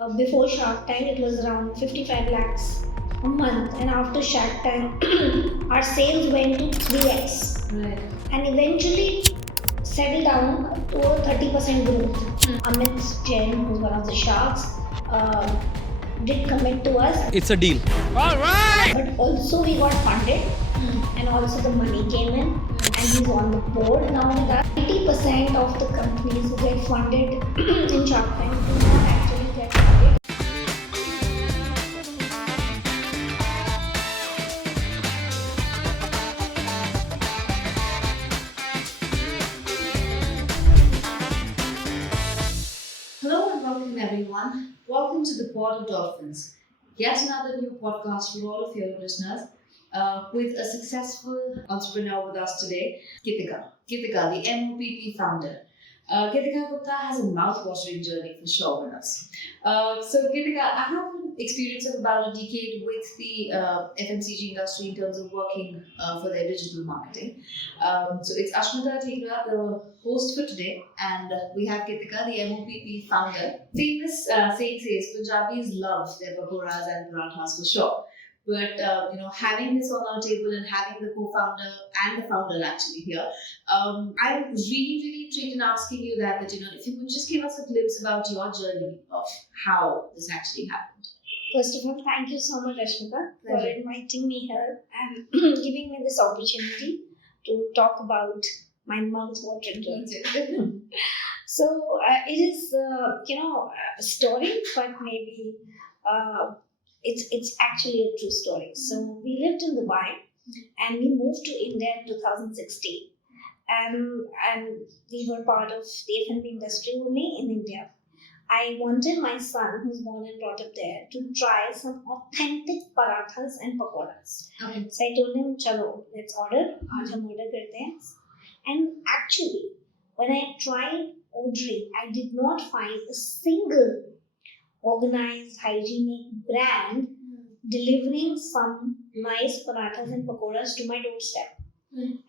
Before Shark Tank, it was around 55 lakhs a month, and after Shark Tank, our sales went to 3x. Right. And eventually settled down to a 30% growth. Amit Jain, who's one of the sharks, did commit to us. It's a deal. All right. But also we got funded, and also the money came in, and he's on the board now with us. 80% of the companies who get funded in Shark Tank do not actually get funded. Hello and welcome everyone. Welcome to the Pod of Dolphins. Yet another new podcast for all of your listeners with a successful entrepreneur with us today, Geetika, the MOPP founder. Geetika Gupta has a mouth-watering journey for sure with us. So Geetika, I have an experience of about a decade with the FMCG industry in terms of working for their digital marketing. So it's Ashmita Dhingra, the host for today, and we have Geetika, the MOPP founder. Famous saying says Punjabis love their pakoras and parathas for sure. But having this on our table and having the co-founder and the founder actually here, I'm really intrigued in asking you that if you could just give us a glimpse about your journey of how this actually happened. First of all, thank you so much, Ashmita, for Pleasure. inviting me here and giving me this opportunity to talk about my mouth-watering journey. So it is, a story, but maybe it's actually a true story. So we lived in Dubai, and we moved to India in 2016, and we were part of the F&B industry only in India. I wanted my son, who's born and brought up there, to try some authentic parathas and pakoras. Okay. So I told him, "Chalo, let's order. Aaj hum order karte hain." And actually, when I tried ordering, I did not find a single organized, hygienic brand delivering some nice parathas and pakoras to my doorstep.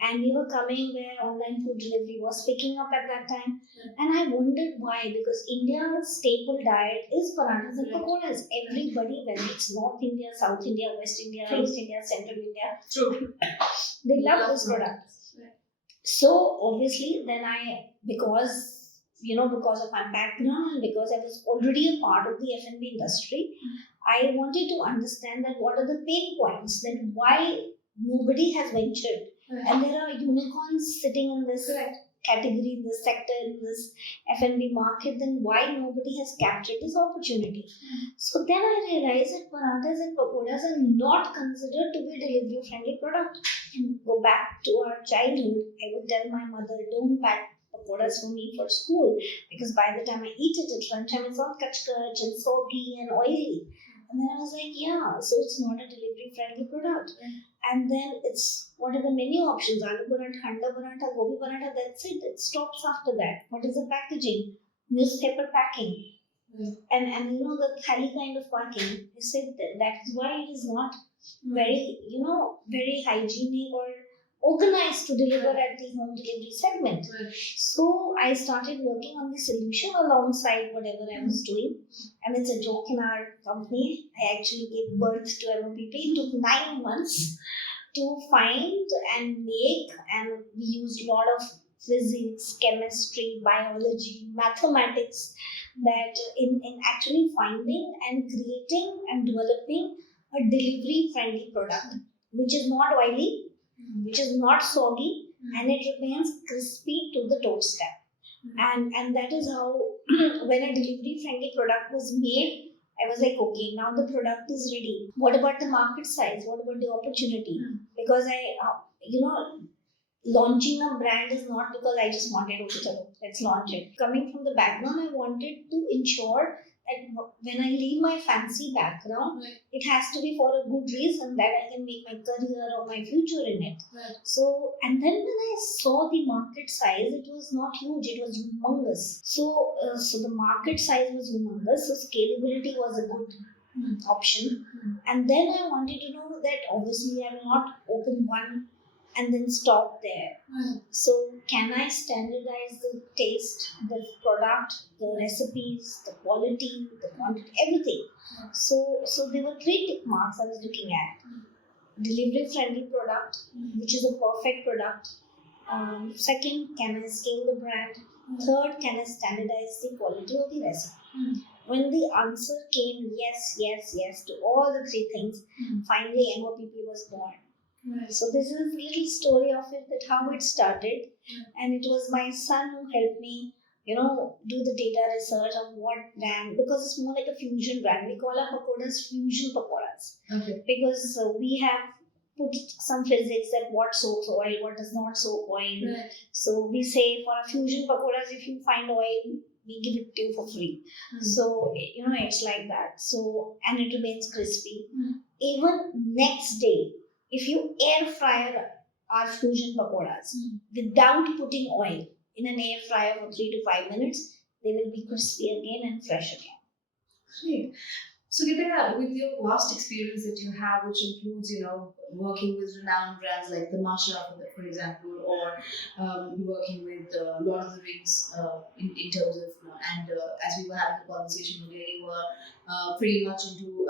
And we were coming where online food delivery was picking up at that time. And I wondered why, because India's staple diet is parathas and pakoras. Everybody, whether it's North India, South India, West India, True. East India, Central India, True. they love this product. Right. So obviously, then because of my background and because I was already a part of the F&B industry, I wanted to understand that what are the pain points, that why nobody has ventured. Right. And there are unicorns sitting in this category, in this sector, in this F&B market, then why nobody has captured this opportunity? So then I realized that parathas and pakoras are not considered to be a delivery-friendly product. And go back to our childhood, I would tell my mother, don't pack pakoras for me for school, because by the time I eat it at lunchtime, it's all kach-kach and soggy and oily. And then I was like, yeah, so it's not a delivery-friendly product. And then it's, what are the menu options? Aloo paratha, anda paratha, gobi paratha, that's it. It stops after that. What is the packaging? Newspaper packing. And the thali kind of packing. I said that is why it is not very hygienic or organized to deliver at the home delivery segment. So I started working on the solution alongside whatever I was doing. And it's a joke in our company. I actually gave birth to MOPP. It took 9 months to find and make, and we used a lot of physics, chemistry, biology, mathematics, that in actually finding and creating and developing a delivery-friendly product, which is not oily, which is not soggy, and it remains crispy to the doorstep. And that is how, when a delivery-friendly product was made, I was like, okay, now the product is ready. What about the market size? What about the opportunity? Because launching a brand is not because I just wanted, okay, let's launch it. Coming from the background, I wanted to ensure that when I leave my fancy background, it has to be for a good reason, that I can make my career or my future in it. So, and then when I saw the market size, it was not huge, it was humongous. So the market size was humongous, so scalability was a good option. And then I wanted to know that obviously I will not open one and then stop there. So can I standardize the taste, the product, the recipes, the quality, the quantity, everything? So there were 3 tick marks I was looking at. Delivery friendly product, which is a perfect product. Second, can I scale the brand? Third, can I standardize the quality of the recipe? When the answer came yes, yes, yes to all the 3 things, finally MOPP was born. So this is a little story of it, that how it started, and it was my son who helped me, do the data research of what brand, because it's more like a fusion brand. We call our pakoras fusion pakoras. Okay. Because we have put some physics that what soaks oil, what does not soak oil. Right. So we say for a fusion pakoras, if you find oil, we give it to you for free. So it's like that. So, and it remains crispy. Even next day, if you air fryer our fusion pakoras without putting oil in an air fryer for 3 to 5 minutes, they will be crispy again and fresh again. Great. So, Geetika, with your vast experience that you have, which includes, working with renowned brands like the Masha, for example, or working with Lord of the Rings in terms of, and as we were having a conversation today, you were pretty much into,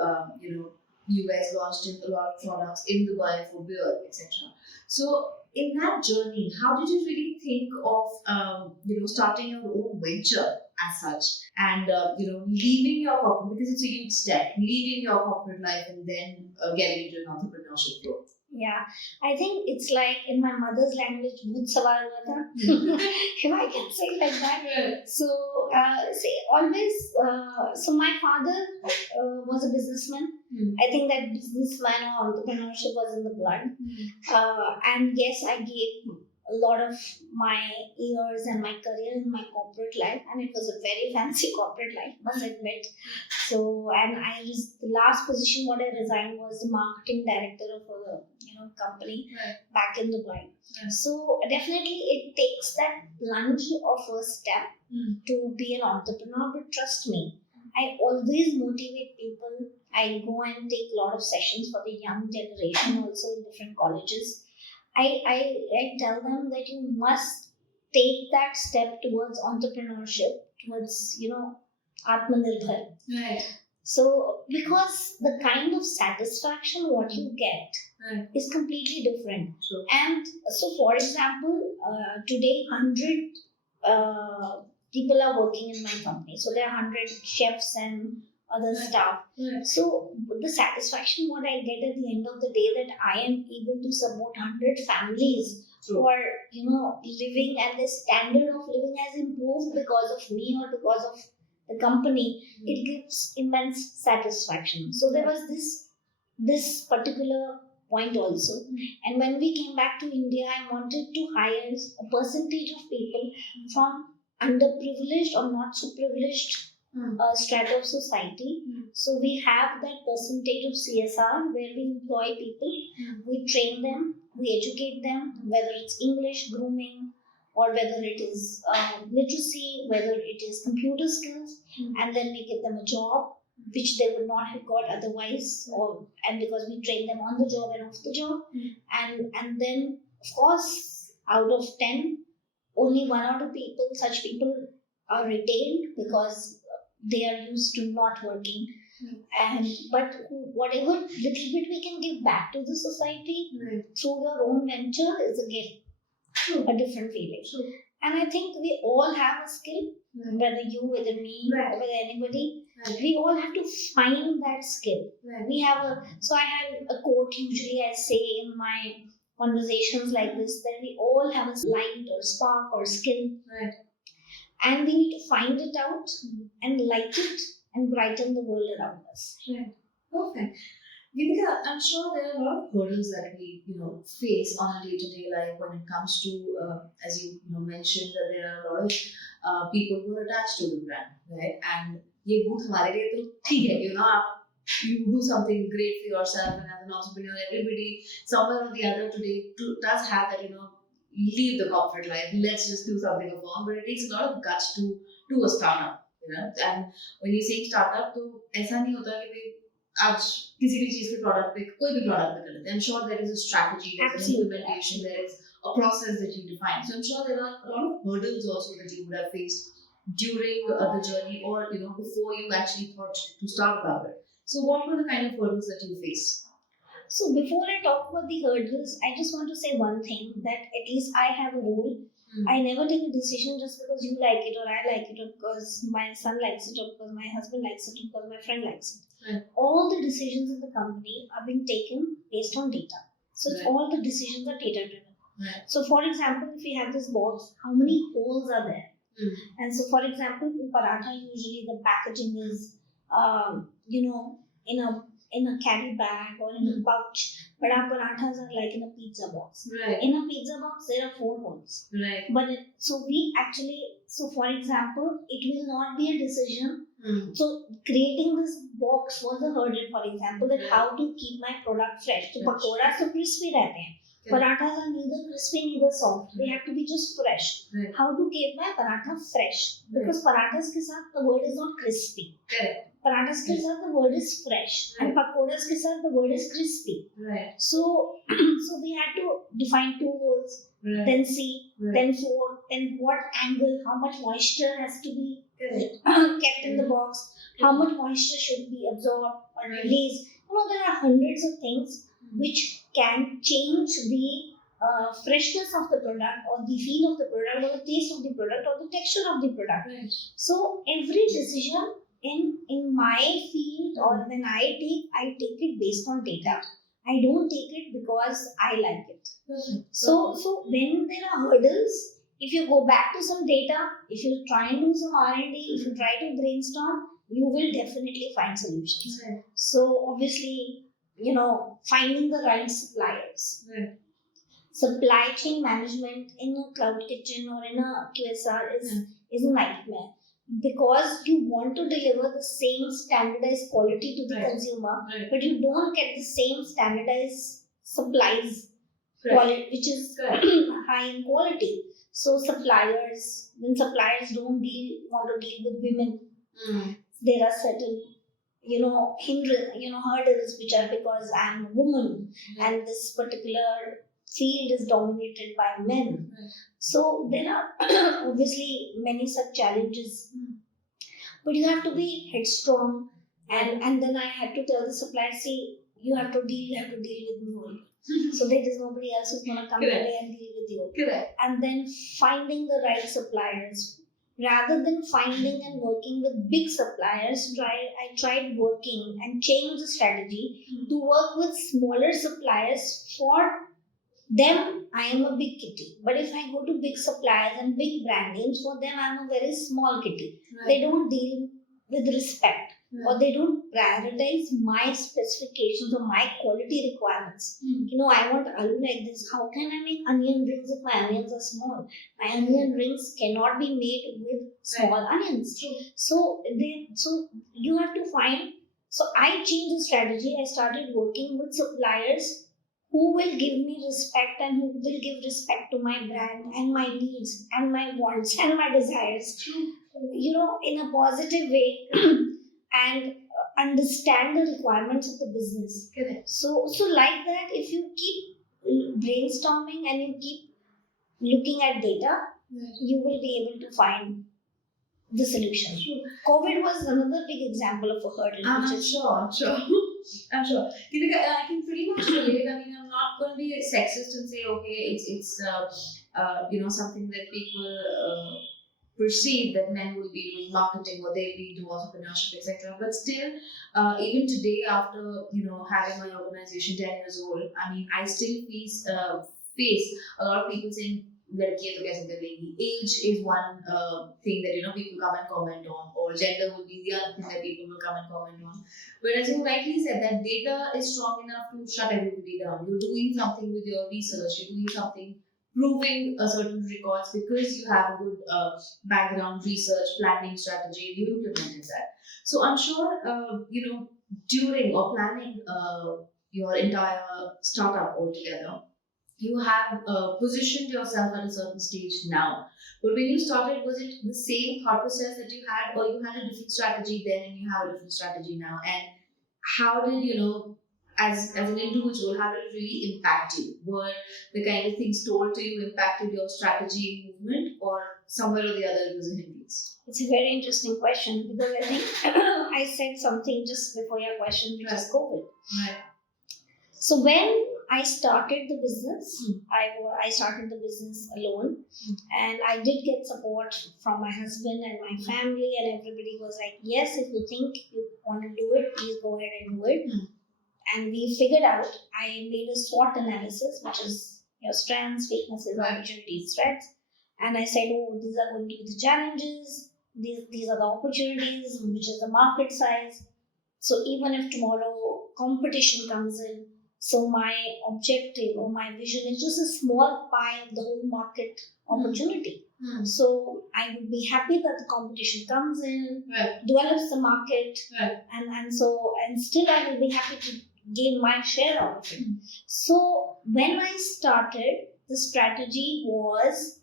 you guys launched a lot of products in Dubai for beer, etc. So, in that journey, how did you really think of, starting your own venture as such, and leaving your corporate, because it's a huge step, leaving your corporate life and then getting into an entrepreneurship role? Yeah, I think it's like in my mother's language, "Bhoot sawar hua tha," if I can say like that. So, always. So my father was a businessman. I think that businessman or entrepreneurship was in the blood. And yes, I gave a lot of my years and my career in my corporate life, and it was a very fancy corporate life, must admit. So, and the last position what I resigned was the marketing director of a company back in Dubai. So definitely it takes that plunge or first step to be an entrepreneur. But trust me, I always motivate people. I go and take a lot of sessions for the young generation also in different colleges. I tell them that you must take that step towards entrepreneurship, towards, Atmanirbhar. Right. So, because the kind of satisfaction what you get is completely different. Sure. And so, for example, today 100 people are working in my company. So, there are 100 chefs and other staff. So, the satisfaction what I get at the end of the day, that I am able to support 100 families who are, living, and the standard of living has improved because of me or because of the company. It gives immense satisfaction. So there was this particular point also. And when we came back to India, I wanted to hire a percentage of people from underprivileged or not so privileged strata of society. So we have that percentage of CSR where we employ people, we train them, we educate them, whether it's English, grooming, or whether it is literacy, whether it is computer skills, and then we give them a job which they would not have got otherwise, and because we train them on the job and off the job, and then of course out of 10, only 1 or 2 people, such people are retained because they are used to not working. But whatever little bit we can give back to the society through your own venture is a gift. A different feeling. And I think we all have a skill, whether you, whether me, or whether anybody. We all have to find that skill. We have so I have a quote usually I say in my conversations like this, that we all have a light or spark or skill. And we need to find it out and light it and brighten the world around us. Perfect. Geetika, I'm sure there are a lot of hurdles that we, face on a day-to-day life when it comes to, as you mentioned, that there are a lot of people who are attached to the brand, right? And ये भूत हमारे लिए तो ठीक है, you do something great for yourself, and as an entrepreneur, everybody somewhere or the other today does have that, leave the corporate life. Let's just do something of our own. But it takes a lot of guts to do a startup, And when you say startup, तो ऐसा नहीं होता कि आज किसी भी चीज के प्रोडक्ट पे कोई भी प्रोडक्ट पे कर लेते हैं, I'm sure there is a strategy, there is an Absolutely, implementation, there is a process that you define. So I'm sure there are a lot of hurdles also that you would have faced during the journey, or before you actually thought to start about it. So what were the kind of hurdles that you faced? So before I talk about the hurdles, I just want to say one thing, that at least I have a rule. I never take a decision just because you like it or I like it, or because my son likes it, or because my husband likes it, or because my friend likes it. Right. All the decisions in the company are being taken based on data. So Right. all the decisions are data driven. Right. So for example, if we have this box, how many holes are there? And so for example, in paratha, usually the packaging is, in a carry bag or in a pouch. But our parathas are like in a pizza box. Right. In a pizza box, there are 4 holes. Right. But so for example, it will not be a decision. So creating this box was a hurdle, for example, that how to keep my product fresh. So pakoras so crispy रहते हैं. Parathas are neither crispy neither soft. They have to be just fresh. Right. How to keep my paratha fresh? Because parathas ke sath the word is not crispy. Correct. Parathas ke sath the word is fresh. Right. And pakoras ke sath the word is crispy. Right. So we had to define 2 holes, Right. then C, Right. then 4, then what angle, how much moisture has to be Correct. kept in the box, how much moisture should be absorbed or Right. released. There are hundreds of things which can change the freshness of the product, or the feel of the product, or the taste of the product, or the texture of the product. Right. So every decision in my field, or when I take it based on data. I don't take it because I like it. So when there are hurdles, if you go back to some data, if you try and do some R&D, if you try to brainstorm, you will definitely find solutions. Right. So obviously, finding the right suppliers. Right. Supply chain management in a cloud kitchen or in a QSR is a nightmare, because you want to deliver the same standardized quality to the Right. consumer, Right. but you don't get the same standardized supplies Correct. quality, which is Correct. high in quality. So when suppliers don't want to deal with women, there are certain hurdles which are because I'm a woman and this particular field is dominated by men. Right. So there are obviously many such challenges, but you have to be headstrong. And then I had to tell the supplier, see, you have to deal with me only. So there is nobody else who's gonna come Correct. today and deal with you. Correct. And then finding the right suppliers. Rather than finding and working with big suppliers, I tried working and changed the strategy to work with smaller suppliers. For them, I am a big kitty. But if I go to big suppliers and big brand names, for them, I am a very small kitty. Right. They don't deal with respect. Or they don't prioritize my specifications or my quality requirements. I want aloo like this. How can I make onion rings if my onions are small? My onion rings cannot be made with small onions. True. So you have to find. So I changed the strategy. I started working with suppliers who will give me respect and who will give respect to my brand and my needs and my wants and my desires. True. In a positive way. And understand the requirements of the business. Correct. So like that, if you keep brainstorming and you keep looking at data, Right. you will be able to find the solution. COVID was another big example of a hurdle. I'm which is sure. I'm sure. Geetika, I can pretty much relate. I mean, I'm not going to be sexist and say, okay, it's something that people perceive that men will be doing marketing or they'll be doing entrepreneurship, etc. But still, even today, after having my organization 10 years old, I mean, I still face a lot of people saying, "Ladkiyan to kaise kar lengi?" Age is one thing that people come and comment on, or gender will be the other thing that people will come and comment on. But as you rightly said, that data is strong enough to shut everybody down. You're doing something with your research. You're doing something proving a certain records because you have a good background research planning strategy and you implemented that. So I'm sure during or planning your entire startup altogether, you have positioned yourself at a certain stage now. But when you started, was it the same thought process that you had, or you had a different strategy then and you have a different strategy now? And how did, as an individual, how did it really impact you? Were the kind of things told to you impacted your strategy and movement, or somewhere or the other it was a hindrance? It's a very interesting question because I think I said something just before your question, which is COVID. Right. So when I started the business, I started the business alone, and I did get support from my husband and my family, and everybody was like, yes, if you think you want to do it, please go ahead and do it. And we figured out, I made a SWOT analysis, which is your strengths, weaknesses, opportunities, threats. And I said, oh, these are going to be the challenges, these are the opportunities, which is the market size. So even if tomorrow competition comes in, so my objective or my vision is just a small pie of the whole market opportunity. So I would be happy that the competition comes in, develops the market, and still I will be happy to gain my share of it. So when I started, the strategy was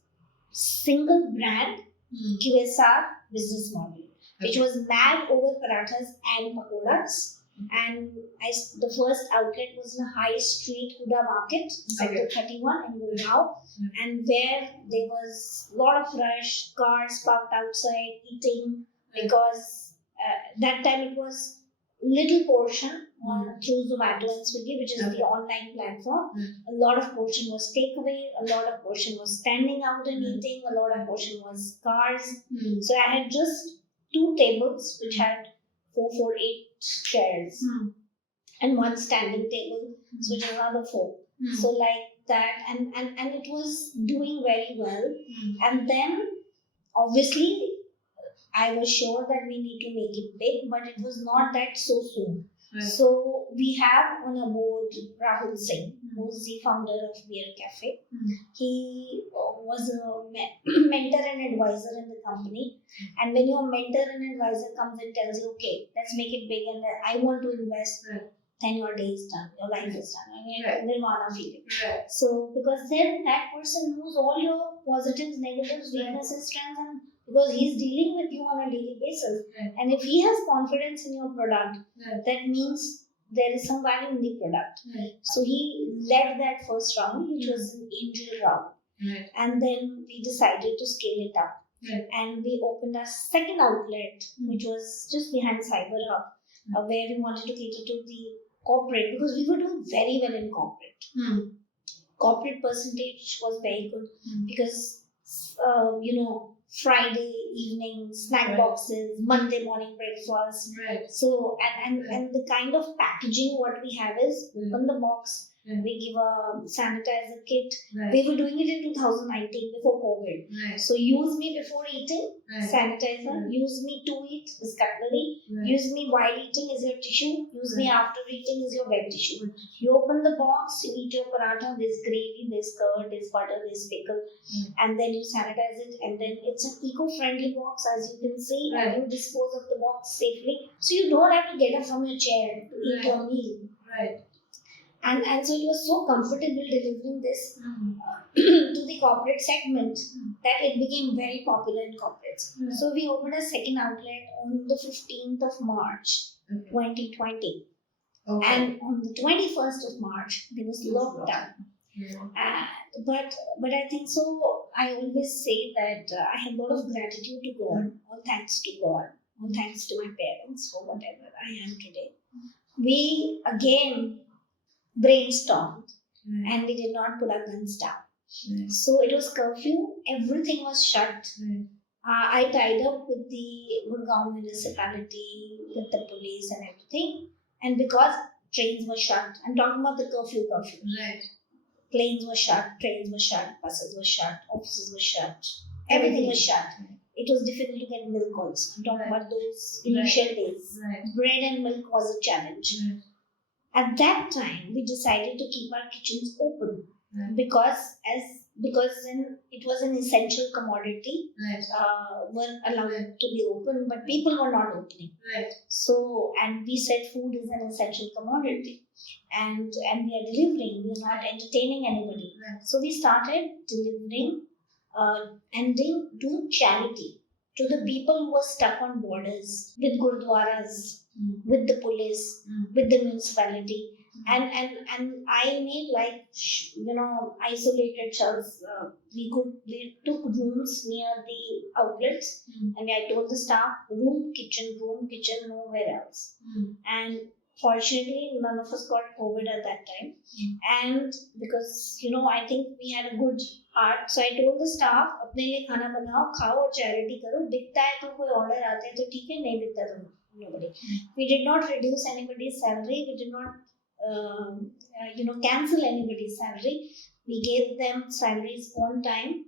single brand QSR business model, which was mad over parathas and pakoras. And the first outlet was in a high street Huda market, sector 31 in Gurgaon, and where there was a lot of rush, cars parked outside eating, because that time it was little portion through Zomato and Swiggy, which is the online platform. A lot of portion was takeaway, a lot of portion was standing out and eating, a lot of portion was cars. So I had just 2 tables which had 448 chairs and 1 standing table, so which is another 4. So like that, and it was doing very well. And then obviously I was sure that we need to make it big, but it was not that so soon. So we have on a board Rahul Singh, who's the founder of Beer Cafe. He was a mentor and advisor in the company. And when your mentor and advisor comes and tells you, okay, let's make it big and I want to invest, then your day is done, your life is done, and nirvana feeling. So because then that person knows all your positives, negatives, weaknesses, strengths, and because he's dealing with you on a daily basis. And if he has confidence in your product, that means there is some value in the product. So he led that first round, which was an angel round. And then we decided to scale it up. And we opened our second outlet, which was just behind Cyber Hub, where we wanted to cater to the corporate, because we were doing very well in corporate. Corporate percentage was very good because, Friday evening snack boxes, Monday morning breakfast. So and the kind of packaging what we have is on the box. We give a sanitizer kit. We were doing it in 2019 before COVID. So use me before eating, sanitizer. Use me to eat is cutlery. Use me while eating is your tissue. Use me after eating is your wet tissue. You open the box, you eat your paratha. There's gravy, there's curd, there's butter, there's pickle, and then you sanitize it. And then it's an eco-friendly box, as you can see, and you dispose of the box safely. So you don't have to get up from your chair to eat your meal. And so it was so comfortable delivering this to the corporate segment that it became very popular in corporates. So we opened a second outlet on the 15th of March, 2020. And on the 21st of March, there was lockdown. But I think so. I always say that I have a lot of gratitude to God, all thanks to God, all thanks to my parents for whatever I am today. We again brainstormed and we did not put our guns down. So it was curfew, everything was shut. I tied up with the Gurgaon municipality, with the police and everything. And because trains were shut, I'm talking about the curfew. Planes were shut, trains were shut, buses were shut, offices were shut, everything was shut. It was difficult to get milk also. I'm talking about those initial days. Bread and milk was a challenge. At that time, we decided to keep our kitchens open because then it was an essential commodity. Were allowed to be open, but people were not opening. So, and we said food is an essential commodity, and we are delivering. We are not entertaining anybody. So we started delivering and doing charity to the people who were stuck on borders with gurdwaras, with the police, with the municipality. And I made like isolated shelves. We took rooms near the outlets, and I told the staff room, kitchen, nowhere else. And fortunately, none of us got COVID at that time. And because I think we had a good heart, so I told the staff, अपने लिए खाना बनाओ, खाओ और charity करो. बिकता है तो कोई order आता है तो ठीक है, नहीं बिकता तो nobody. We did not reduce anybody's salary. We did not cancel anybody's salary. We gave them salaries on time.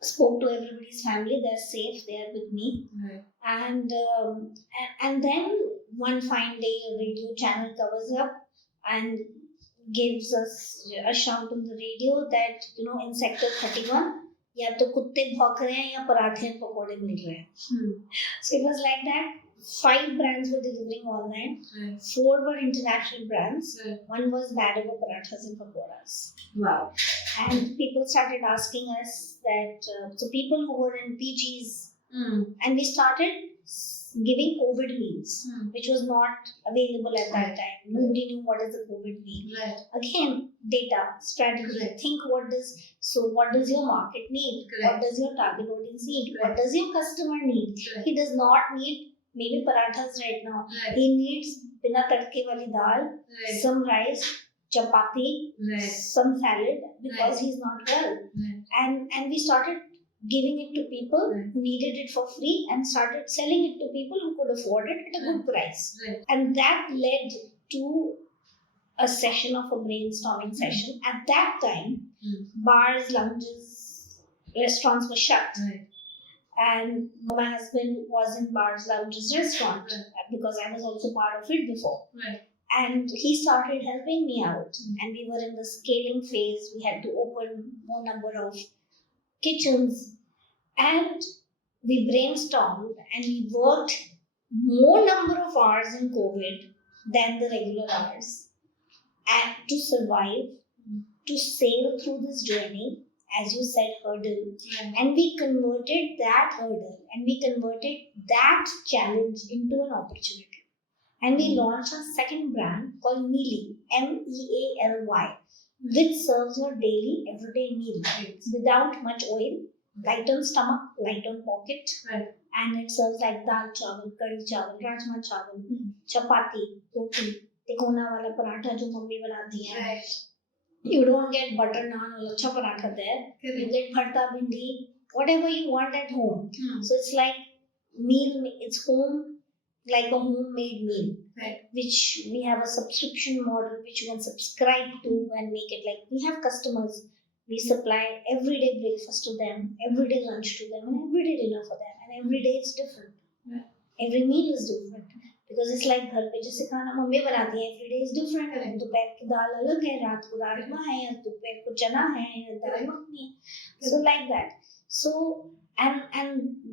Spoke to everybody's family. They're safe. They're with me. Right. And then one fine day, a radio channel covers up and gives us a shout on the radio that in sector 31 या तो कुत्ते भौंक रहे हैं या पराठे और पकोड़े मिल रहे हैं. So it was like that. 5 brands were delivering online. 4 were international brands. 1 was Badava Parathas and Pakoras. Wow. And people started asking us that, so people who were in PGs, and we started giving COVID meals, which was not available at that time. Nobody knew what is a COVID meal. Right. Again, data, strategy. Think what does your market need? What does your target audience need? What does your customer need? He does not need maybe parathas right now. He needs bina tadke wali dal, some rice, chapati, some salad because he's not well. And we started giving it to people who needed it for free and started selling it to people who could afford it at a good price. And that led to a session of a brainstorming session. At that time, bars, lounges, restaurants were shut. And my husband was in bars, lounges, restaurant because I was also part of it before. And he started helping me out. And we were in the scaling phase. We had to open more number of kitchens. And we brainstormed and we worked more number of hours in COVID than the regular hours. And to survive, to sail through this journey, as you said, hurdle. And we converted that hurdle and we converted that challenge into an opportunity. And we launched a second brand called Mealy, MEALY, which serves your daily, everyday meal without much oil, light on stomach, light on pocket. And it serves like dal chawal, curry chawal, rajma chawal, chapati, roti, tikona wala paratha jo mummy banati hai. You don't get butter naan or lacha paratha there. You get bharta bhindi, whatever you want at home. So it's like meal, it's home, like a homemade meal, which we have a subscription model which you can subscribe to and make it like we have customers. We supply everyday breakfast to them, everyday lunch to them, and everyday dinner for them. And every day it's different. Every meal is different. Because it's like घर पे जैसे खाना mummy बनाती है, every day is different. दोपहर की दाल अलग है, रात को राजमा है, या दोपहर को चना है, या दाल मखनी है. So like that. So and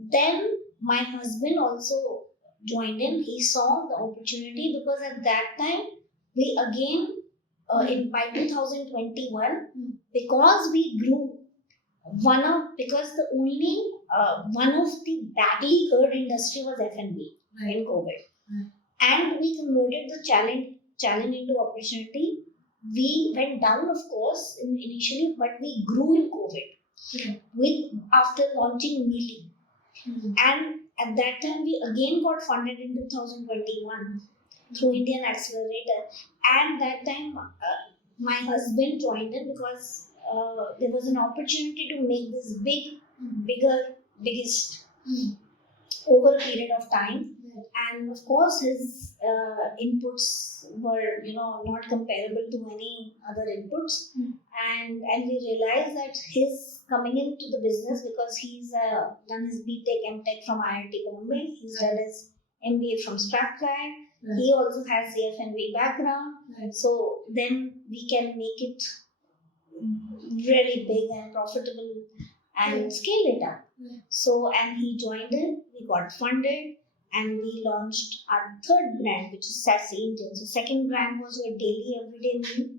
then my husband also joined in. He saw the opportunity because at that time we again by 2021 because we grew because the only one of the badly hurt industry was F&B in COVID. And we converted the challenge into opportunity. We went down, of course, initially, but we grew in COVID after launching Mealy. And at that time, we again got funded in 2021 through Indian Accelerator. And that time, my husband joined in because there was an opportunity to make this biggest over a period of time. And of course, his inputs were, not comparable to any other inputs. And we realized that his coming into the business because he's done his BTech, MTech from IIT Bombay. He's done his MBA from Strathclyde. He also has the F&B background. So then we can make it really big and profitable and scale it up. So, and he joined in, we got funded. And we launched our third brand, which is Sassy Indian. So second brand was your daily, everyday meal,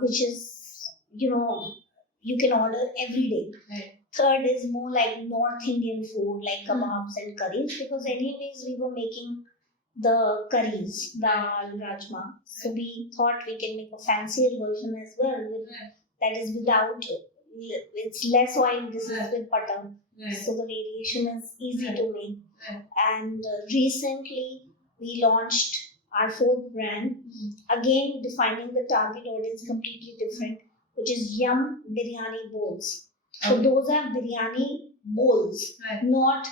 which is, you can order every day. Third is more like North Indian food, like kebabs and curries, because anyways we were making the curries, dal, rajma. So we thought we can make a fancier version as well that is without, it's less oil, this is with butter. So the variation is easy to make. And recently we launched our fourth brand, again defining the target audience completely different, which is Yum Biryani Bowls. So those are biryani bowls, not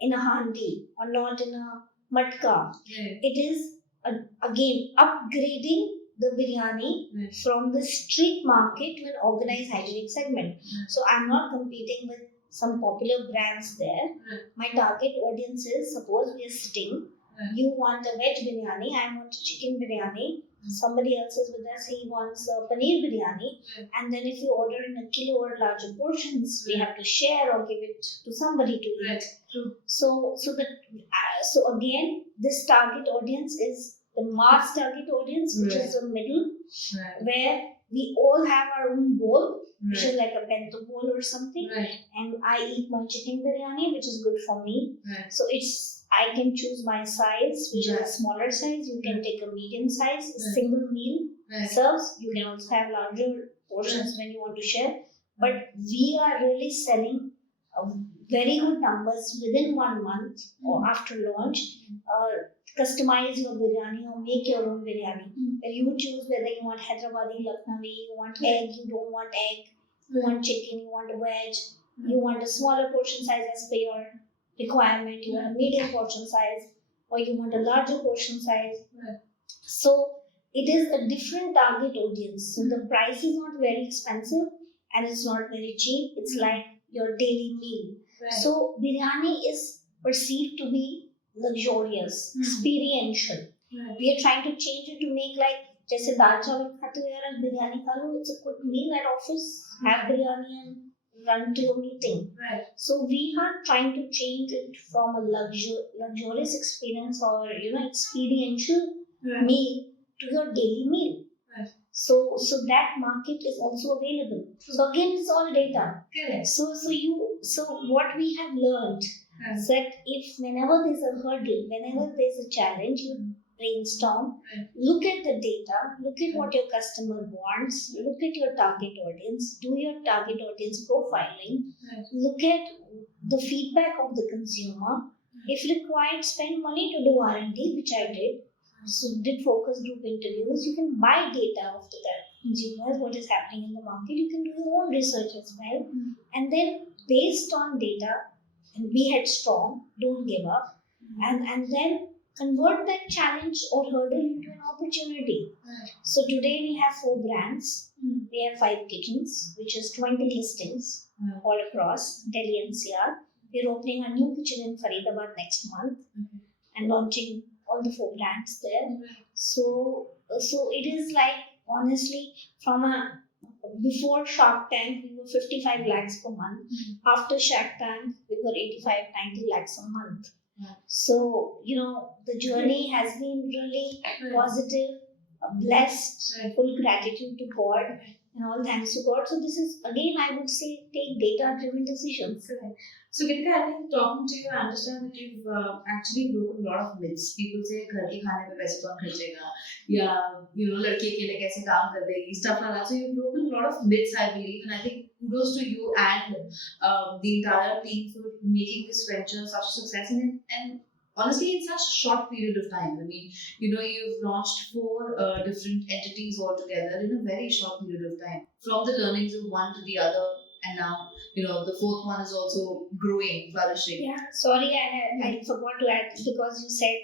in a handi or not in a matka. It is again upgrading the biryani from the street market to an organized hygienic segment. So I'm not competing with some popular brands there. My target audience is, suppose we are sitting, you want a veg biryani, I want a chicken biryani, somebody else is with us, he wants a paneer biryani, and then if you order in a kilo or larger portions, we have to share or give it to somebody to eat. So again, this target audience is the mass target audience, which is the middle, where we all have our own bowl, which is like a bento bowl or something, and I eat my chicken biryani, which is good for me. So I can choose my size, which is a smaller size. You can take a medium size, a single meal serves. You can also have larger portions when you want to share. But we are really selling very good numbers within 1 month or after launch. Customize your biryani or make your own biryani. Where you choose whether you want Hyderabadi, Lucknowi, you want egg, you don't want egg, you want chicken, you want a veg, you want a smaller portion size as per your requirement, you want a medium portion size, or you want a larger portion size. So it is a different target audience. So the price is not very expensive and it's not very cheap. It's like your daily meal. So biryani is perceived to be luxurious, experiential. We are trying to change it to make like, जैसे दाल चावल खाते हो यार बिरयानी खा लो, it's a quick meal at office, have biryani and run to your meeting. So we are trying to change it from a luxurious experience or experiential meal to your daily meal. So that market is also available. So again, it's all data. So what we have learned is that if whenever there's a hurdle, whenever there's a challenge, you brainstorm, look at the data, look at what your customer wants, look at your target audience, do your target audience profiling, look at the feedback of the consumer. If required, spend money to do R&D, which I did. So did focus group interviews. You can buy data of the consumers, what is happening in the market. You can do your own research as well. And then based on data, and be headstrong, don't give up, and then convert that challenge or hurdle into an opportunity. So today we have 4 brands. We have 5 kitchens, which is 20 listings all across Delhi NCR. We're opening a new kitchen in Faridabad next month and launching all the 4 brands there. So it is like, honestly, before Shark Tank, we were 55 lakhs per month. After Shark Tank, we were 85-90 lakhs a month. So, the journey has been really positive, blessed, full gratitude to God, and all thanks to God. So this is, again, I would say, take data-driven decisions. So Geetika, I think talking to you, I understand that you've actually broken a lot of myths. People say, घर के खाने पे पैसे कौन खर्चेगा, या लड़के अकेले कैसे काम कर देगी, stuff like that. So you've broken a lot of myths, I believe, and I think kudos to you and the entire team for making this venture such a success. And honestly, in such a short period of time. I mean, you've launched 4 different entities altogether in a very short period of time. From the learnings of one to the other, and now, the 4th one is also growing, flourishing. Yeah, sorry, I forgot to add, because you said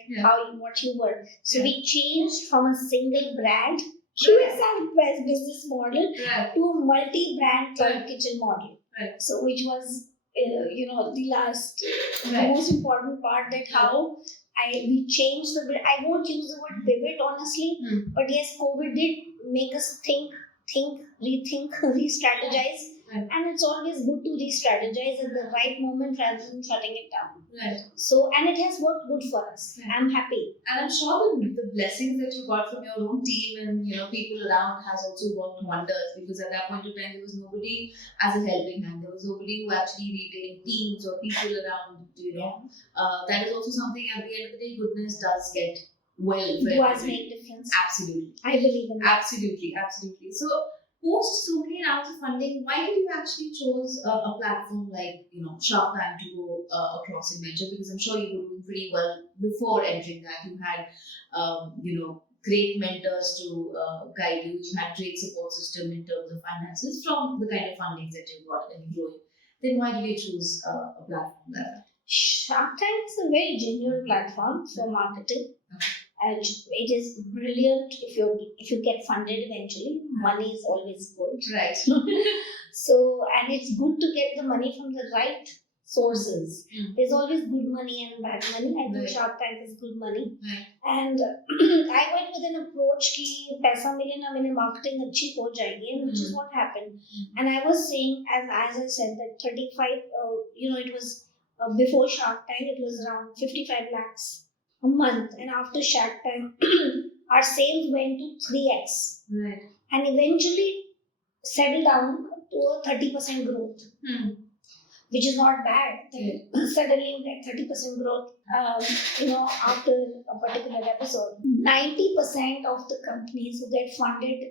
what you were. So we changed from a single brand to a business model to a multi-brand cloud kitchen model. So which was, the last, the most important part, that how we changed the brand. I won't use the word pivot, honestly, but yes, COVID did make us think, rethink, re-strategize. Right. and it's always good to re-strategize at the right moment rather than shutting it down. Right. So, and it has worked good for us. Right. I'm happy. And I'm sure the blessings that you got from your own team and people around has also worked wonders, because at that point of time there was nobody as a helping hand. There was nobody who actually retained teams or people around. That is also something at the end of the day, goodness does get well. Does make difference. Absolutely. I believe in that. Absolutely. So, post so many rounds of funding, why did you actually choose a platform like Shark Tank to go across in venture? Because I'm sure you were doing pretty well before entering that. You had great mentors to guide you. You had great support system in terms of finances from the kind of fundings that you got and growing. Then why did you choose a platform like that? Shark Tank is a very genuine platform for marketing. And it is brilliant if you get funded eventually. Money is always good. Right. So, and it's good to get the money from the right sources. There's always good money and bad money. I think Shark Tank is good money. And I went with an approach कि पैसा मिले ना मैंने marketing अच्छी हो जाएगी, and which is what happened. And I was saying, as I said, that 35, it was before Shark Tank, it was around 55 lakhs a month, and after Shark Tank, our sales went to 3x, Right. and eventually settled down to a 30% growth, which is not bad. Suddenly you get 30% growth, after a particular episode. 90% of the companies who get funded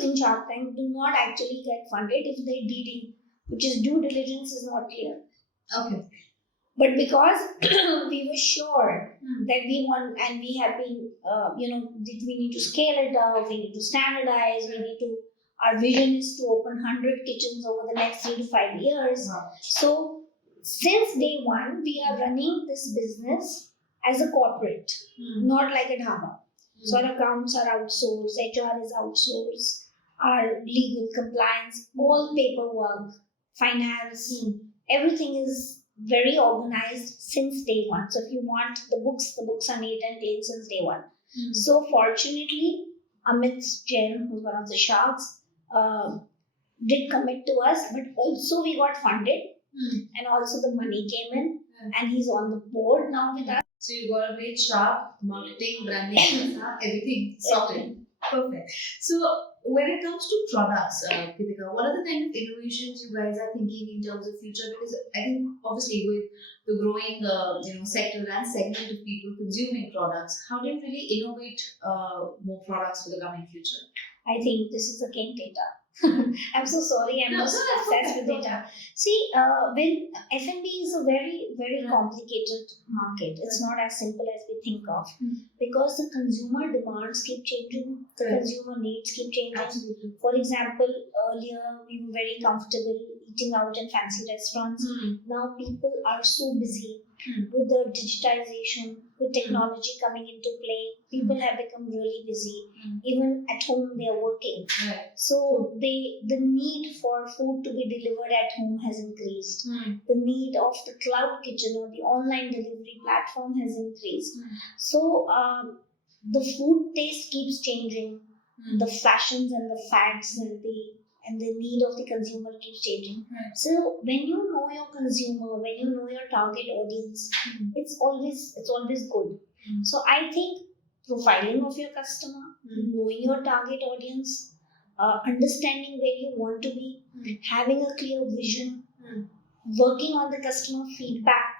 in Shark Tank do not actually get funded if their DD, which is due diligence, is not clear. Okay. But because we were sure that we want, and we have been, that we need to scale it up, we need to standardize, our vision is to open 100 kitchens over the next 3 to 5 years. Wow. So, since day one, we are running this business as a corporate, not like a dhaba. So, our accounts are outsourced, HR is outsourced, our legal compliance, all paperwork, finance, everything is very organized since day one. So if you want the books are neat and clean since day one. So fortunately, Amit Jain, who's one of the sharks, did commit to us, but also we got funded, and also the money came in, and he's on the board now with us. So you got a great shark, marketing, branding, everything sorted. Perfect. So when it comes to products, Geetika, what are the kind of innovations you guys are thinking in terms of future? Because I think obviously with the growing sector and segment of people consuming products, how do you really innovate more products for the coming future? I think this is again data. I'm so sorry, I'm just obsessed with data. See, when F&B is a very, very complicated market. It's not as simple as we think of, because the consumer demands keep changing, the consumer needs keep changing. Absolutely. For example, earlier we were very comfortable eating out in fancy restaurants. Now people are so busy with the digitization, with technology coming into play. People have become really busy. Even at home they are working. Right. So the need for food to be delivered at home has increased. The need of the cloud kitchen or the online delivery platform has increased. So the food taste keeps changing. The fashions and the fads and the need of the consumer keeps changing. So when you know your consumer, when you know your target audience, it's always good. So I think profiling of your customer, knowing your target audience, understanding where you want to be, having a clear vision, working on the customer feedback,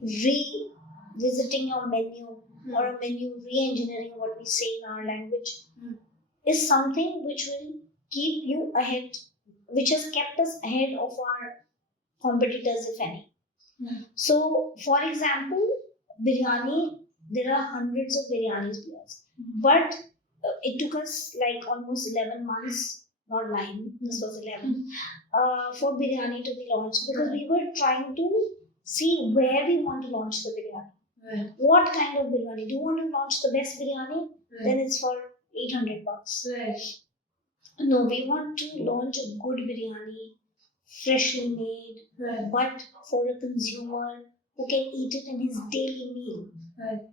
revisiting your menu or a menu re-engineering, what we say in our language, is something which will keep you ahead, which has kept us ahead of our competitors, if any. So, for example, biryani, there are hundreds of biryani players, but it took us like almost 11 months, not 9, this was 11, for biryani to be launched, because we were trying to see where we want to launch the biryani. What kind of biryani? Do you want to launch the best biryani? Then it's for $800. No, we want to launch a good biryani, freshly made, but for a consumer who can eat it in his daily meal.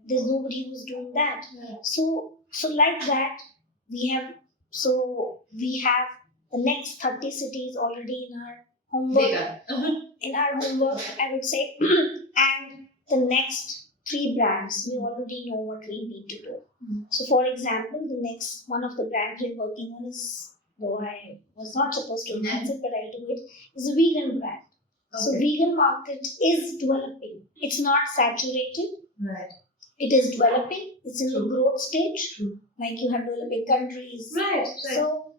There's nobody who's doing that. So like that, we have the next 30 cities already in our homework. I would say, and the next 3 brands, we already know what we need to do. So, for example, the next one of the brands we're working on is, though I was not supposed to announce it, but I'll do it, is a vegan brand. So, vegan market is developing. It's not saturated. Right. It is developing. It's in True. the growth stage. True. Like you have developing countries. Right.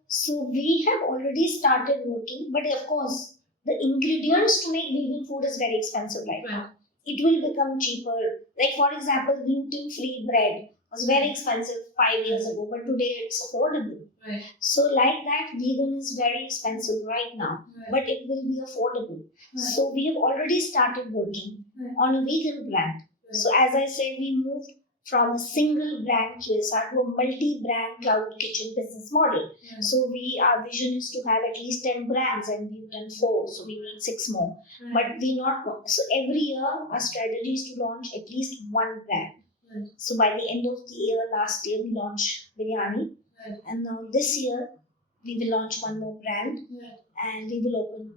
So we have already started working, but of course, the ingredients to make vegan food is very expensive right now. It will become cheaper. Like for example, gluten-free bread was very expensive 5 years ago, but today it's affordable. Right. So like that, vegan is very expensive right now, but it will be affordable. Right. So we have already started working on a vegan brand. So as I said, we moved from a single brand QSR to a multi-brand cloud kitchen business model. So our vision is to have at least 10 brands, and we've done 4, so we need 6 more. But we not going. So every year our strategy is to launch at least 1 brand. So by the end of the year, last year we launched biryani, and now this year we will launch 1 more brand, and we will open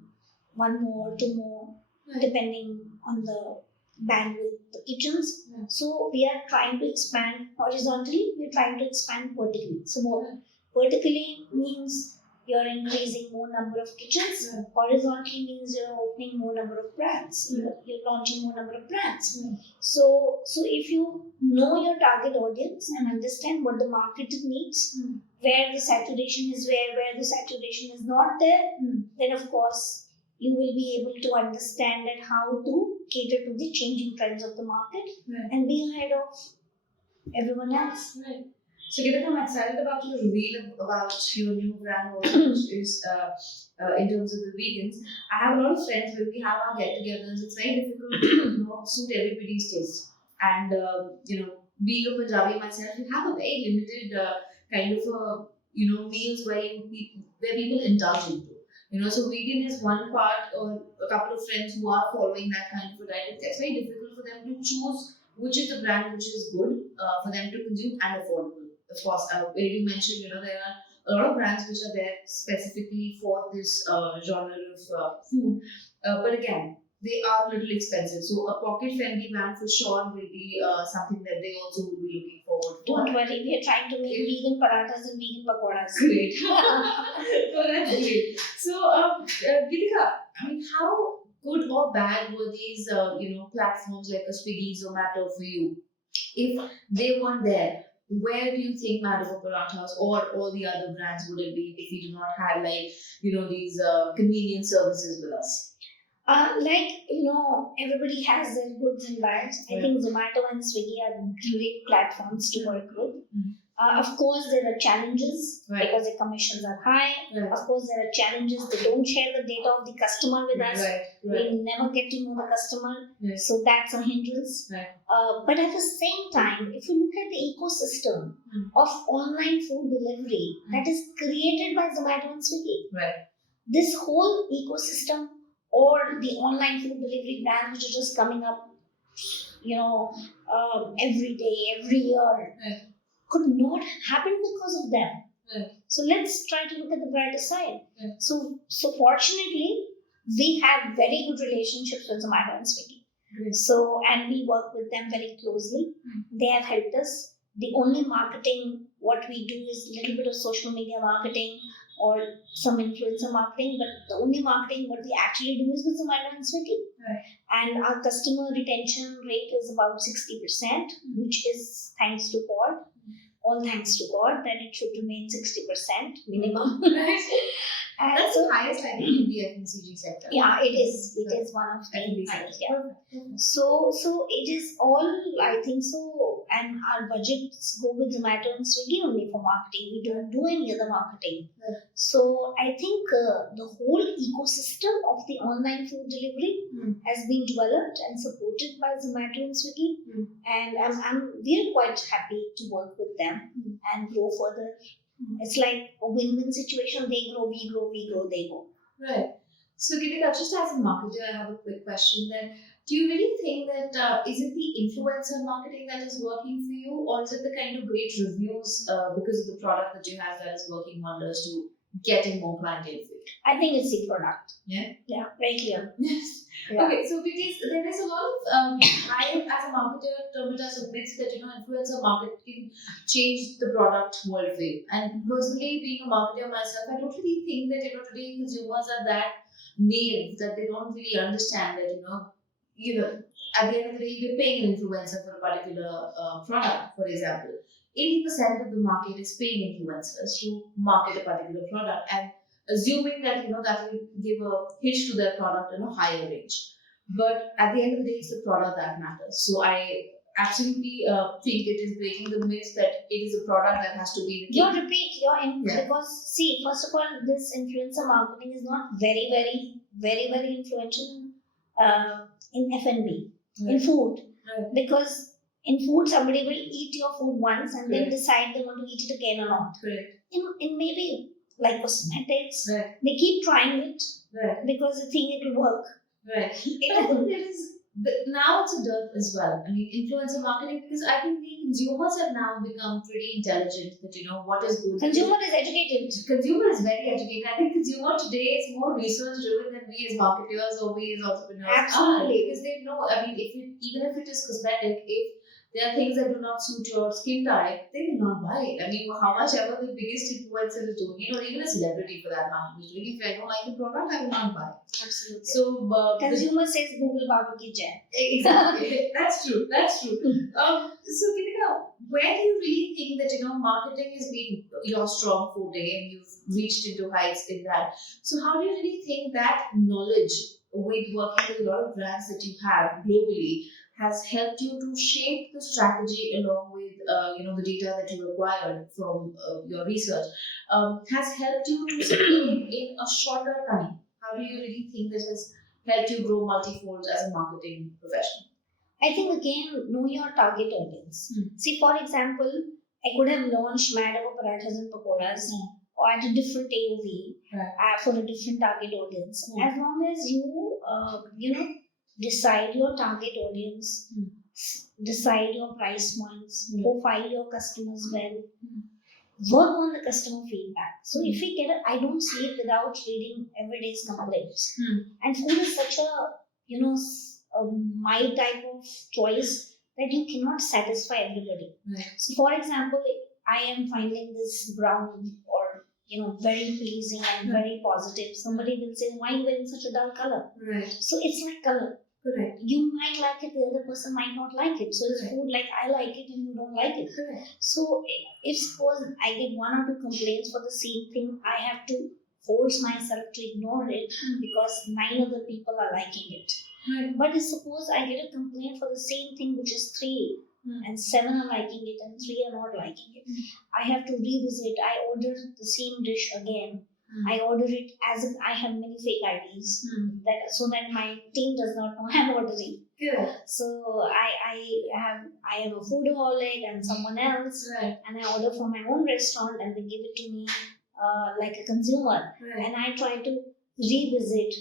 1 more, 2 more, depending on the bandwidth, the kitchens. So we are trying to expand horizontally, we are trying to expand vertically. So more vertically means you're increasing more number of kitchens. Horizontally means you're opening more number of brands. You're launching more number of brands. So if you know your target audience and understand what the market needs, where the saturation is where the saturation is not there, then of course you will be able to understand that how to cater to the changing trends of the market and be ahead of everyone else. So, Geetika, I'm excited about to reveal about your new brand also, which is in terms of the vegans. I have a lot of friends when we have our get-togethers. It's very difficult to suit everybody's taste. And being a Punjabi myself, we have a very limited kind of meals where people indulge into. So vegan is one part, or a couple of friends who are following that kind of a diet. It's very difficult for them to choose which is the brand which is good for them to consume and affordable. Of course, where you mentioned, there are a lot of brands which are there specifically for this genre of food. But again, they are a little expensive. So a pocket-friendly brand for sure will be something that they also will be looking forward to. Don't worry, we are trying to make vegan parathas and vegan pakoras. Great. So that's great. So, Geetika, I mean, how good or bad were these, platforms like a Swiggy, Zomato for you? If they weren't there, where do you think Madhava Parathas or all the other brands would have been if we do not have these convenient services with us? Everybody has their goods and bads. I think Zomato and Swiggy are great platforms to work with. Of course, there are challenges because the commissions are high. Of course, there are challenges. They don't share the data of the customer with us. We never get to know the customer. So that's a hindrance. But at the same time, if you look at the ecosystem of online food delivery that is created by Zomato and Swiggy, this whole ecosystem or the online food delivery brands which are just coming up, every day, every year, could not happen because of them. So let's try to look at the brighter side. So fortunately, we have very good relationships with Zomato and Swiggy. So, and we work with them very closely. They have helped us. The only marketing, what we do is a little bit of social media marketing or some influencer marketing, but the only marketing what we actually do is with Zomato and Swiggy. And our customer retention rate is about 60%, which is thanks to God. All thanks to God, then it should remain 60% minimum. And that's the highest, I think, in the FMCG sector. Yeah, it is. It is one of the highest. So it is all, I think so, and our budgets go with Zomato and Swiggy only for marketing. We don't do any other marketing. So I think the whole ecosystem of the online food delivery has been developed and supported by Zomato and Swiggy, and we're quite happy to work with them and grow further. It's like a win-win situation. They grow, we grow, we grow, they grow. So, Geetika, just as a marketer, I have a quick question then. Do you really think that is it the influencer marketing that is working for you, or is it the kind of great reviews because of the product that you have that is working wonders to getting more clientele for you? I think it's the product. Yeah? Yeah, very clear. Yes. Yeah. Okay, so because there is a lot of, I as a marketer term it as a myth that influencer marketing changed the product world for you. And personally, being a marketer myself, I totally think that today consumers are that naive that they don't really understand that at the end of the day, we're paying an influencer for a particular product. For example, 80% of the market is paying influencers to market a particular product and assuming that that will give a hitch to their product in a higher range. But at the end of the day, it's the product that matters. So I absolutely think it is breaking the myth that it is a product that has to be the Because see, first of all, this influencer marketing is not very influential in F&B, in food. Right. Because in food, somebody will eat your food once and then Correct. decide they want to eat it again or not. Correct. In maybe like cosmetics, Right. they keep trying it Right. because they think it will work. Right. But I think there is now it's a dearth as well. I mean, influencer marketing, because I think the consumers have now become pretty intelligent that what is good. Consumer is educated. Consumer is very educated. I think consumer today is more research driven than we as marketers or we as entrepreneurs Absolutely. are, because they know. I mean, even if it is cosmetic, if there are things that do not suit your skin type, they will not buy it. I mean, how much ever the biggest influencer is doing, even a celebrity for that matter is doing. If I don't like a product, I will not buy it. Absolutely. So Consumer says Google Babu ki jai. Exactly. That's true. So Geetika, where do you really think that marketing has been your strong forte and you've reached into heights in that? So how do you really think that knowledge with working with a lot of brands that you have globally has helped you to shape the strategy along with the data that you acquired from your research has helped you to scale in a shorter time? How do you really think this has helped you grow multifold as a marketing professional? I think again, know your target audience. See, for example, I could have launched Mad Over Parathas and Pakoras or at a different AOV for a different target audience. As long as you decide your target audience, decide your price points, profile your customers well, work on the customer feedback. So if we get I don't sleep without reading everyday's complaints. And food is such a mild type of choice that you cannot satisfy everybody. Right. So for example, I am finding this brown or very pleasing and very positive. Somebody will say, why are you wearing such a dull color? Right. So it's like color. Correct. You might like it, the other person might not like it. So it's food like I like it and you don't like it. Correct. So if suppose I get one or two complaints for the same thing, I have to force myself to ignore it because 9 other people are liking it. Right. But if suppose I get a complaint for the same thing which is 3 and 7 are liking it and 3 are not liking it, I have to revisit. I order the same dish again. I order it as if I have many fake IDs so that my team does not know I'm ordering. Good. So I am a foodaholic and someone else, and I order from my own restaurant and they give it to me like a consumer, and I try to revisit,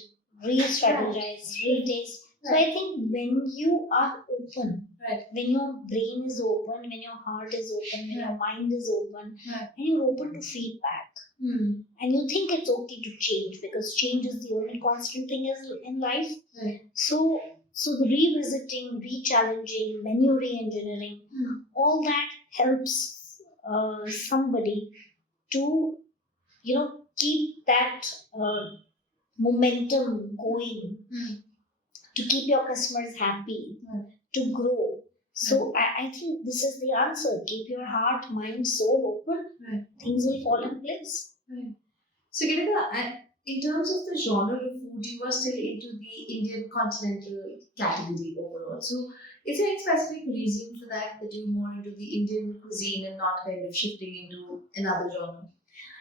re-strategize, retaste. So I think when you are open, when your brain is open, when your heart is open, when your mind is open, and you're open to feedback, and you think it's okay to change because change is the only constant thing in life. So the revisiting, re-challenging, menu re-engineering, all that helps somebody to keep that momentum going, to keep your customers happy, to grow. So I think this is the answer. Keep your heart, mind, soul open. Things will fall in place. So Geetika, in terms of the genre of food, you are still into the Indian continental category overall. So is there any specific reason for that you're more into the Indian cuisine and not kind of shifting into another genre?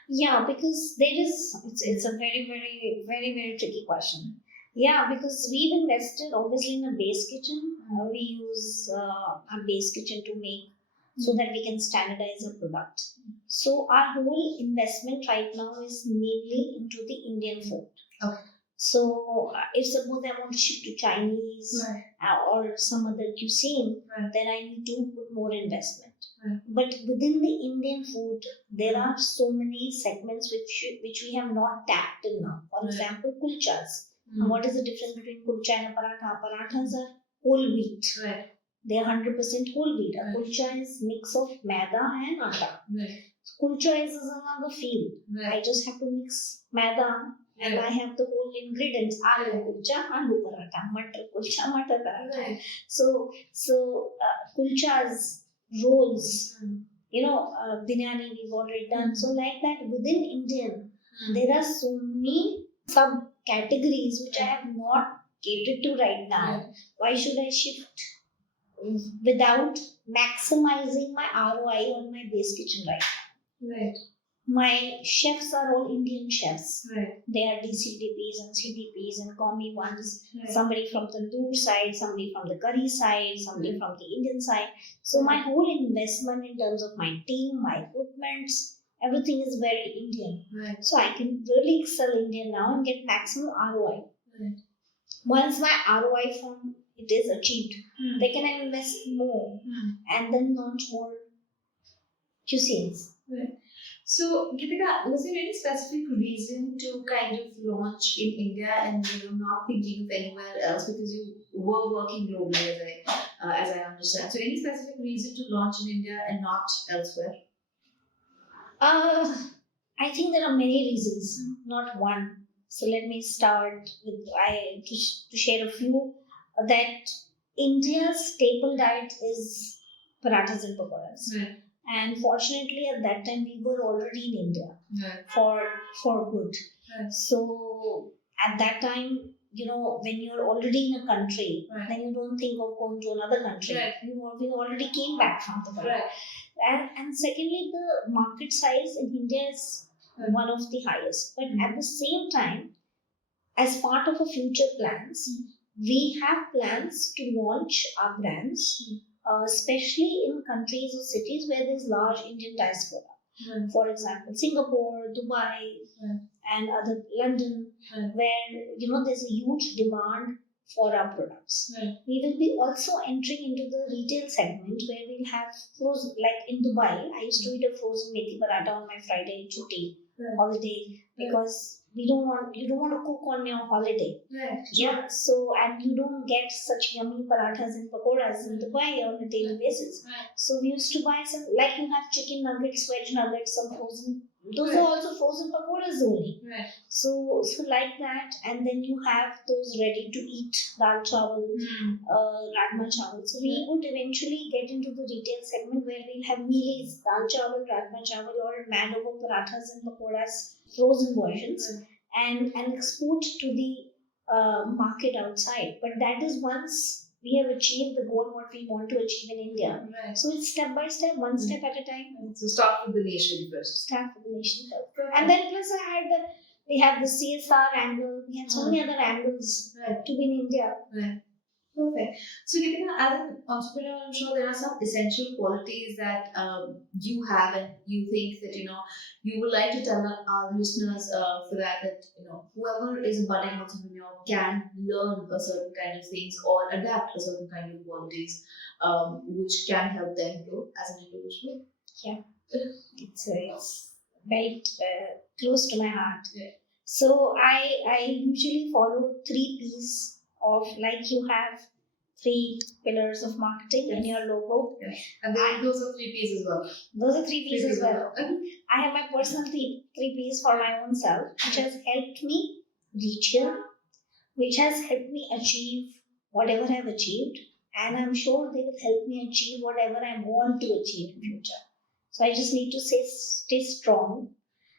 Yeah, because it's a very, very, very, very tricky question. Yeah, because we've invested obviously in a base kitchen. We use a base kitchen to make so that we can standardize a product. So our whole investment right now is mainly into the Indian food. Okay. So if suppose I want to shift to Chinese or some other cuisine, then I need to put more investment. Right. But within the Indian food, there are so many segments which we have not tapped in now. For Right. example, kulchas. Mm. And what is the difference between kulcha and a paratha? Parathas are whole wheat. Right. They are 100% whole wheat. A Right. kulcha is mix of maida and atta. Right. Kulcha is another field. Right. I just have to mix maida and I have the whole ingredients. Aloo kulcha, aloo paratha, matar kulcha, matar paratha. Right. So kulchas, rolls, Mm. biryani we've already done. So like that within Indian, Mm. there are so many subcategories which I have not catered to right now. Right. Why should I shift without maximizing my ROI on my base kitchen right? Right. My chefs are all Indian chefs. Right. They are DCDPs and CDPs and commis ones. Right. Somebody from the tandoor side, somebody from the curry side, somebody Right. from the Indian side. So my whole investment in terms of my team, my equipments, everything is very Indian. Right. So I can really excel Indian now and get maximum ROI. Right. Once my ROI from it is achieved, Mm. then can I invest more Mm. and then launch more cuisines. Right. So, Geetika, was there any specific reason to kind of launch in India and not thinking of anywhere else, because you were working globally, as I understand? So, any specific reason to launch in India and not elsewhere? I think there are many reasons, not one. So let me start with to share a few. That India's staple diet is parathas and pakoras. Right. And fortunately, at that time, we were already in India Right. for good. Right. So at that time, when you're already in a country, Right. then you don't think of going to another country. Right. We already came back from the country. Right. And secondly, the market size in India is Right. one of the highest. But at the same time, as part of our future plans, we have plans to launch our brands, especially in countries or cities where there's large Indian diaspora. Right. For example, Singapore, Dubai, Right. and other London, Right. where there's a huge demand for our products. Right. We will be also entering into the retail segment where we'll have frozen, like in Dubai. I used to eat a frozen methi paratha on my Friday chutti Right. holiday because you don't want to cook on your holiday. Right. Yeah. So and you don't get such yummy parathas and pakoras in Dubai on a daily basis. Right. So we used to buy some, like you have chicken nuggets, veg nuggets, some frozen. Those Right. are also frozen pakoras only. Right. So like that, and then you have those ready to eat dal chawal, Mm. rajma chawal. So we would eventually get into the retail segment where we'll have mealies, dal chawal, rajma chawal, or mad over parathas and pakoras, frozen versions, and export to the market outside. But that is once we have achieved the goal what we want to achieve in India. Right. So it's step by step, one step at a time. So start with the nation first. Start with the nation first. And then plus we have the CSR angle, we have so many other angles Right. to be in India. Right. Perfect. So, Geetika, as an entrepreneur, I'm sure there are some essential qualities that you have, and you think that you would like to tell our listeners for that whoever is a budding entrepreneur can learn a certain kind of things or adapt a certain kind of qualities which can help them grow as an individual. Yeah, it's very close to my heart. Yeah. So I usually follow 3 P's of, like, you have 3 pillars of marketing in your logo. Yeah. And then those are 3 P's as well. Those are 3 P's as well. Okay. I have my personal 3 P's for my own self, which has helped me reach here, which has helped me achieve whatever I've achieved, and I'm sure they will help me achieve whatever I want to achieve in future. So I just need to stay strong.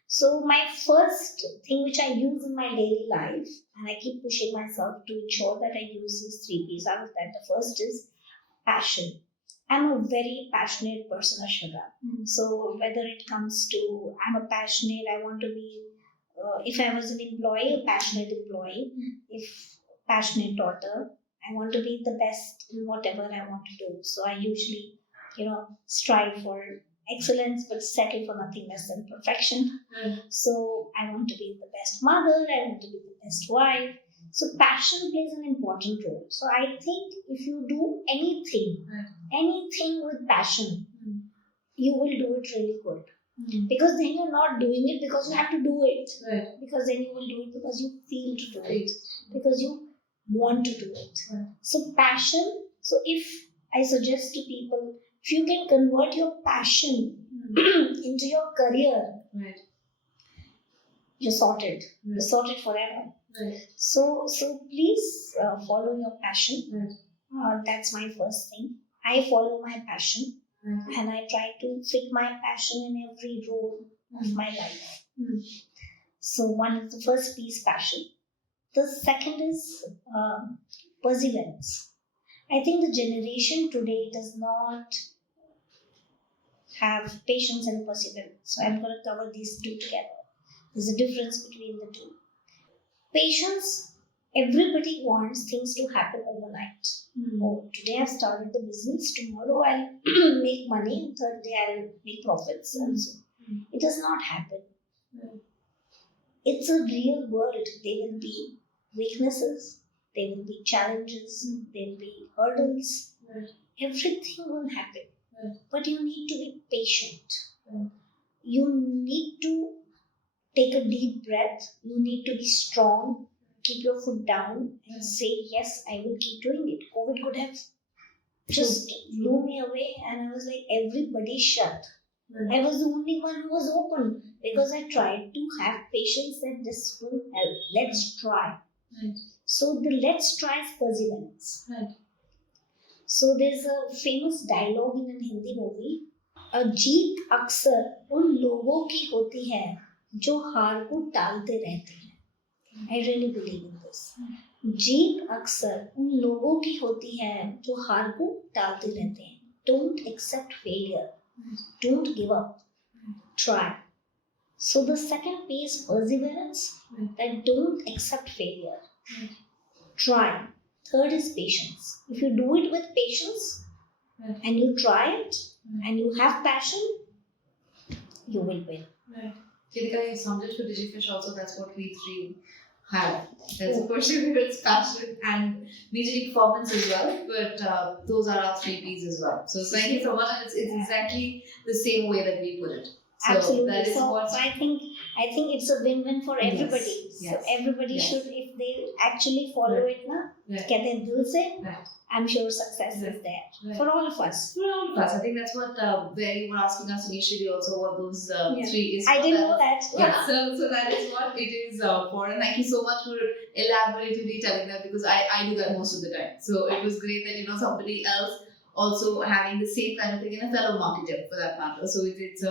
So my first thing which I use in my daily life, and I keep pushing myself to ensure that I use these 3 P's out of that. The first is passion. I'm a very passionate person, Ashmita. So whether it comes to, I'm a passionate, I want to be, if I was an employee, a passionate employee. If passionate daughter, I want to be the best in whatever I want to do. So I usually, strive for excellence, but settle for nothing less than perfection. So I want to be the best mother, I want to be the best wife. So passion plays an important role. So I think if you do anything with passion, you will do it really good. Because then you're not doing it because you have to do it. Right. Because then you will do it because you feel to do Right. it. Because you want to do it. Right. So passion. So if I suggest to people, if you can convert your passion into your career, Right. you're sorted. You're Right. sorted forever. Right. So please follow your passion. Right. That's my first thing. I follow my passion. Right. And I try to fit my passion in every role of my life. So one is the first piece, passion. The second is perseverance. I think the generation today does not have patience and perseverance. So I'm going to cover these two together. There's a difference between the two. Patience, everybody wants things to happen overnight. Oh, today I've started the business, tomorrow I'll make money, and third day I'll make profits. And so it does not happen. It's a real world. There will be weaknesses, there will be challenges, there will be hurdles. Everything will happen. But you need to be patient. You need to take a deep breath. You need to be strong. Keep your foot down and say, yes, I will keep doing it. COVID could have just blew me away, and I was like, everybody shut. I was the only one who was open because I tried to have patience that this will help. Let's try. So the let's try is perseverance. So there's a famous dialogue in a Hindi movie. जीत अक्सर उन लोगों की होती है जो हार को टालते रहते हैं. I really believe in this. जीत अक्सर उन लोगों की होती है जो हार को टालते रहते हैं. Don't accept failure. Don't give up. Try. So the second P is perseverance. That don't accept failure. Try. Third is patience. If you do it with patience and you try it and you have passion, you will win. Geetika, you summed it for Digifish also. That's what we three have. That's perseverance, passion, and majorly performance as well. But those are our three P's as well. So thank you so much. And it's exactly the same way that we put it. So Absolutely. that is so what I think it's a win-win for everybody. Yes. So everybody should, if they actually follow it na, कहते हैं दिल से, I'm sure success is there for all of us. For all of us. I think that's what where you were asking us initially also what those three is. I didn't know that. Yeah, so that is what it is for. And thank you so much for elaboratively telling that, because I do that most of the time. So it was great that somebody else also having the same kind of thing in a fellow marketer for that matter. So it's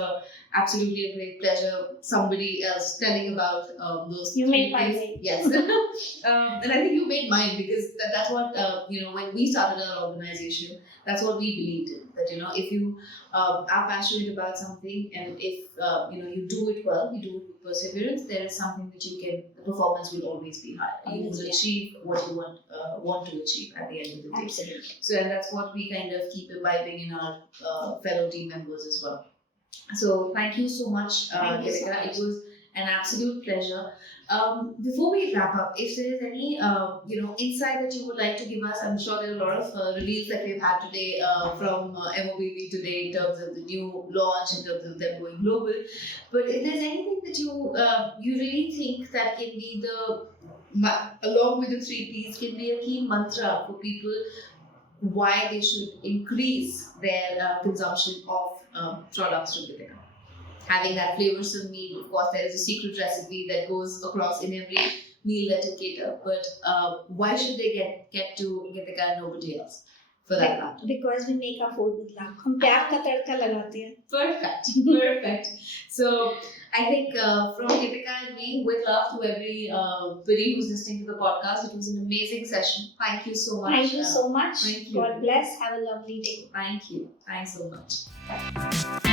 absolutely a great pleasure somebody else telling about those You three made my things. day. Yes. And I think you made mine, because that's what when we started our organization, that's what we believed in, that if you are passionate about something, and if you do it well, you do it with perseverance, there is something that the performance will always be high. You will achieve what you want to achieve at the end of the day. Absolutely. So, and that's what we kind of keep imbibing in our fellow team members as well. So thank you so much, Thank you so Geetika. much. It was an absolute pleasure. Before we wrap up, if there is any insight that you would like to give us, I'm sure there are a lot of reveals that we've had today from MOPP today in terms of the new launch, in terms of them going global. But if there's anything that you really think that can be along with the three P's, can be a key mantra for people why they should increase their consumption of products from Geetika. Having that flavorsome meal, of course, there is a secret recipe that goes across in every meal that you cater. But why should they get to Geetika and nobody else for that matter? Because we make our food with love. हम प्यार का तड़का लगाते हैं. Perfect. So I think from Geetika and me, with love to everybody who's listening to the podcast, it was an amazing session. Thank you so much. Thank you so much. Thank you. God bless. Have a lovely day. Thank you. Thanks so much.